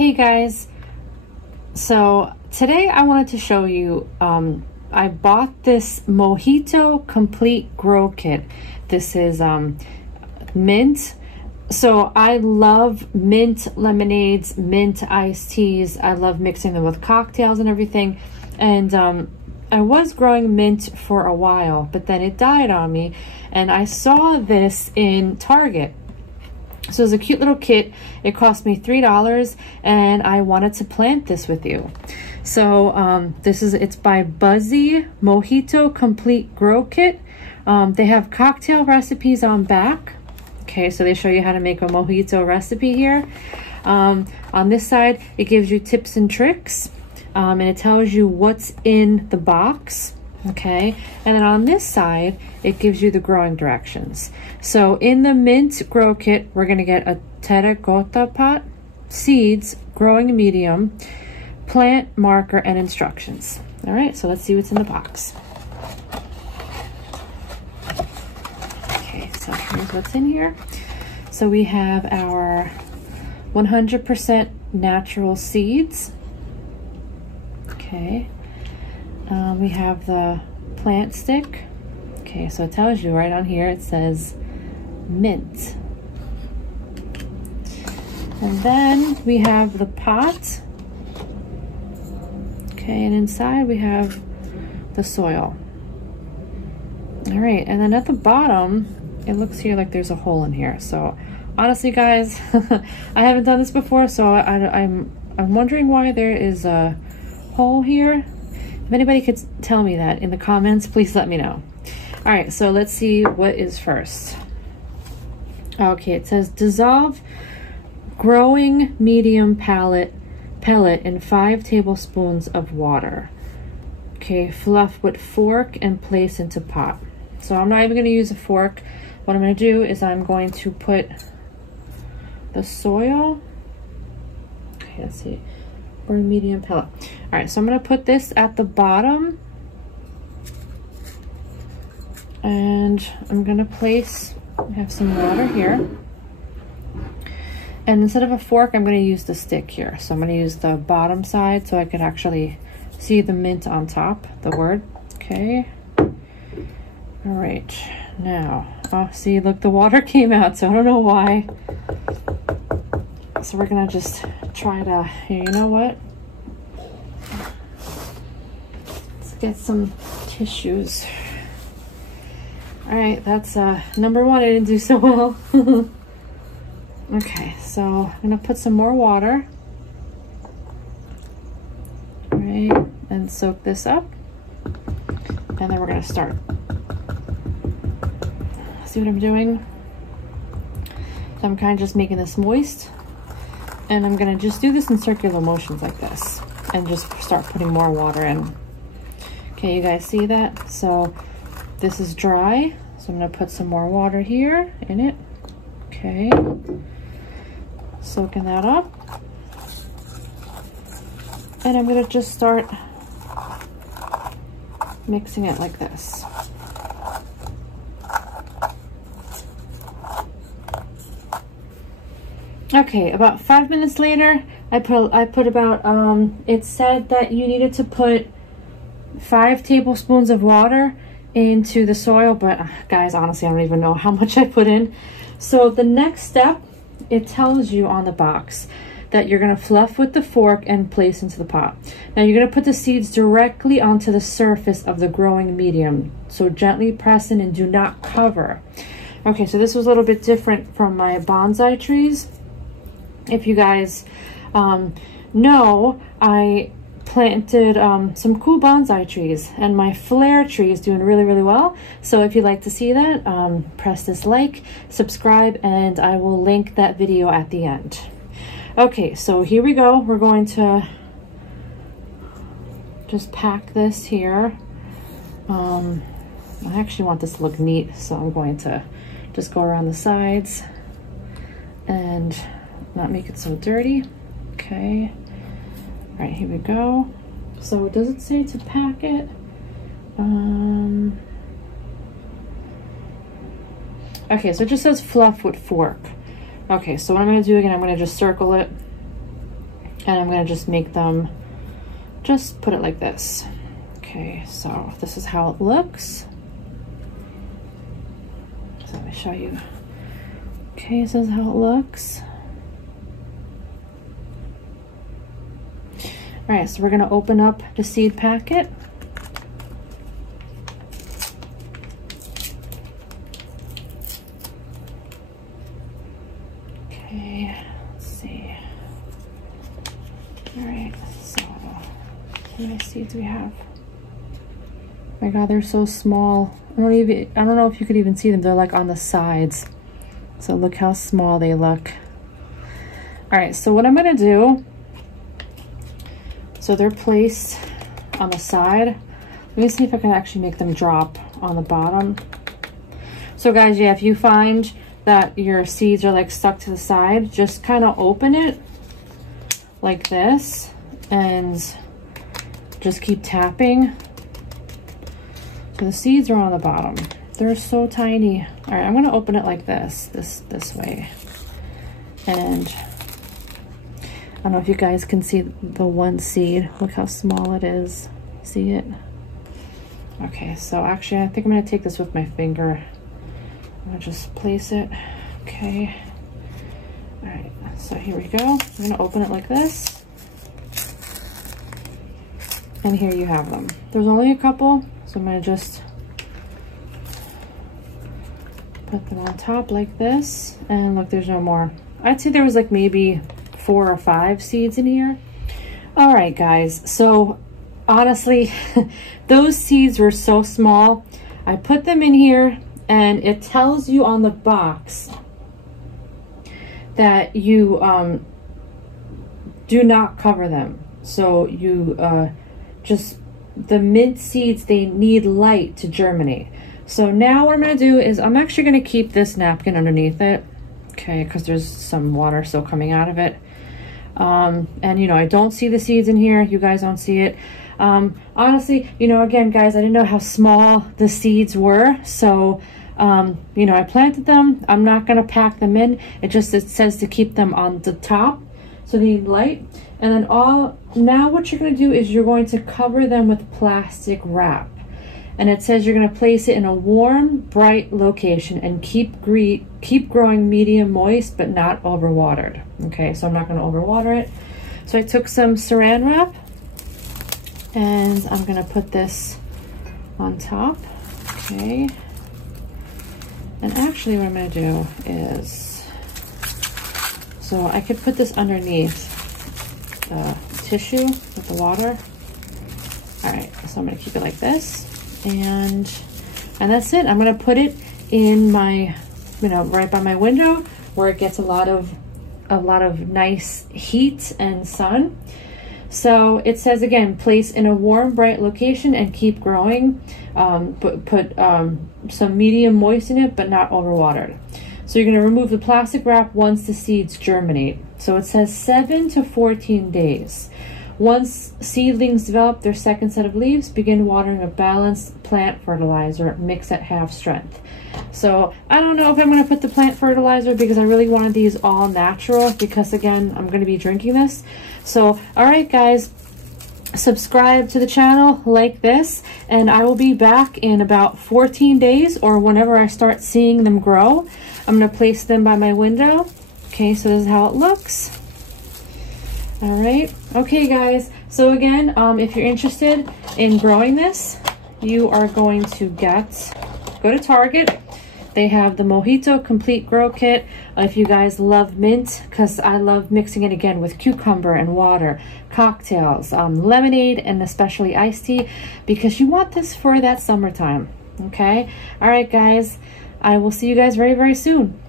Hey guys, so today I wanted to show you, I bought this Mojito Complete Grow Kit. This is mint. So I love mint lemonades, mint iced teas. I love mixing them with cocktails and everything. And I was growing mint for a while, but then it died on me. And I saw this in Target. So it's a cute little kit. It cost me $3 and I wanted to plant this with you. So it's by Buzzy Mojito Complete Grow Kit. They have cocktail recipes on back. Okay, so they show you how to make a mojito recipe here. On this side, it gives you tips and tricks, and it tells you what's in the box. Okay, and then on this side, it gives you the growing directions. So in the mint grow kit, we're gonna get a terracotta pot, seeds, growing medium, plant marker, and instructions. All right, so let's see what's in the box. Okay, so here's what's in here. So we have our 100% natural seeds. Okay. We have the plant stick. Okay, so it tells you right on here, it says mint. And then we have the pot. Okay, and inside we have the soil. All right, and then at the bottom, it looks here like there's a hole in here. So honestly, guys, I haven't done this before, so I'm wondering why there is a hole here. If anybody could tell me that in the comments, please let me know. All right, so let's see what is first. Okay, it says dissolve growing medium pellet in 5 tablespoons of water. Okay, fluff with fork and place into pot. So I'm not even gonna use a fork. What I'm gonna do is I'm going to put the soil. Okay, let's see. Or medium pellet. All right, so I'm gonna put this at the bottom and I'm gonna place, I have some water here. And instead of a fork, I'm gonna use the stick here. So I'm gonna use the bottom side so I could actually see the mint on top, the word. Okay. All right, now, oh, see, look, the water came out, so I don't know why. So we're gonna just try to, here, you know what? Let's get some tissues. All right, that's number one, I didn't do so well. Okay, so I'm gonna put some more water. All right, and soak this up. And then we're gonna start. See what I'm doing? So I'm kind of just making this moist. And I'm gonna just do this in circular motions like this and just start putting more water in. Okay, you guys see that? So this is dry. So I'm gonna put some more water here in it. Okay, soaking that up. And I'm gonna just start mixing it like this. Okay, about 5 minutes later, I put about, it said that you needed to put 5 tablespoons of water into the soil, but guys, honestly, I don't even know how much I put in. So the next step, it tells you on the box that you're gonna fluff with the fork and place into the pot. Now you're gonna put the seeds directly onto the surface of the growing medium. So gently press in and do not cover. Okay, so this was a little bit different from my bonsai trees. If you guys know, I planted some cool bonsai trees and my flare tree is doing really, really well. So if you'd like to see that, press this like, subscribe, and I will link that video at the end. Okay, so here we go. We're going to just pack this here. I actually want this to look neat, so I'm going to just go around the sides and not make it so dirty. Okay, all right, here we go. So does it say to pack it? Okay, so it just says fluff with fork. Okay, so what I'm gonna do again, I'm gonna just circle it And I'm gonna just make them, just put it like this. Okay, so this is how it looks. So let me show you. Okay, this is how it looks. All right, so we're gonna open up the seed packet. Okay, let's see. All right, so how many seeds we have? Oh my God, they're so small. I don't know if you could even see them. They're like on the sides. So look how small they look. All right, so what I'm gonna do, so they're placed on the side. Let me see if I can actually make them drop on the bottom. So guys, yeah, if you find that your seeds are like stuck to the side, just kind of open it like this and just keep tapping. So the seeds are on the bottom. They're so tiny. All right, I'm gonna open it like this way. And I don't know if you guys can see the one seed. Look how small it is. See it? Okay, so actually I think I'm gonna take this with my finger. I'm gonna just place it. Okay. All right, so here we go. I'm gonna open it like this. And here you have them. There's only a couple, so I'm gonna just put them on top like this. And look, there's no more. I'd say there was like maybe 4 or 5 seeds in here. All right, guys, so honestly, those seeds were so small. I put them in here, and it tells you on the box that you do not cover them. So you the mint seeds, they need light to germinate. So now what I'm gonna do is I'm actually gonna keep this napkin underneath it, okay, because there's some water still coming out of it. And you know, I don't see the seeds in here. You guys don't see it. Honestly, you know, again, guys, I didn't know how small the seeds were. So, you know, I planted them. I'm not going to pack them in. It says to keep them on the top. So they need light. And then now what you're going to do is you're going to cover them with plastic wrap. And it says you're going to place it in a warm, bright location and keep growing medium moist, but not overwatered. Okay, so I'm not going to overwater it. So I took some saran wrap and I'm going to put this on top. Okay. And actually what I'm going to do is, so I could put this underneath the tissue with the water. All right, so I'm going to keep it like this. And that's it. I'm gonna put it in my, you know, right by my window where it gets a lot of nice heat and sun. So it says again, place in a warm, bright location and keep growing. Put some medium moist in it, but not overwatered. So you're gonna remove the plastic wrap once the seeds germinate. So it says 7 to 14 days. Once seedlings develop their second set of leaves, begin watering a balanced plant fertilizer, mix at half strength. So I don't know if I'm going to put the plant fertilizer because I really wanted these all natural because, again, I'm going to be drinking this. So, all right, guys, subscribe to the channel, like this, and I will be back in about 14 days or whenever I start seeing them grow. I'm going to place them by my window. Okay, so this is how it looks. All right, okay guys, so again, if you're interested in growing this, you are going to go to Target. They have the Mojito Complete Grow Kit. If you guys love mint, because I love mixing it again with cucumber and water, cocktails, lemonade, and especially iced tea, because you want this for that summertime, okay? All right guys, I will see you guys very, very soon.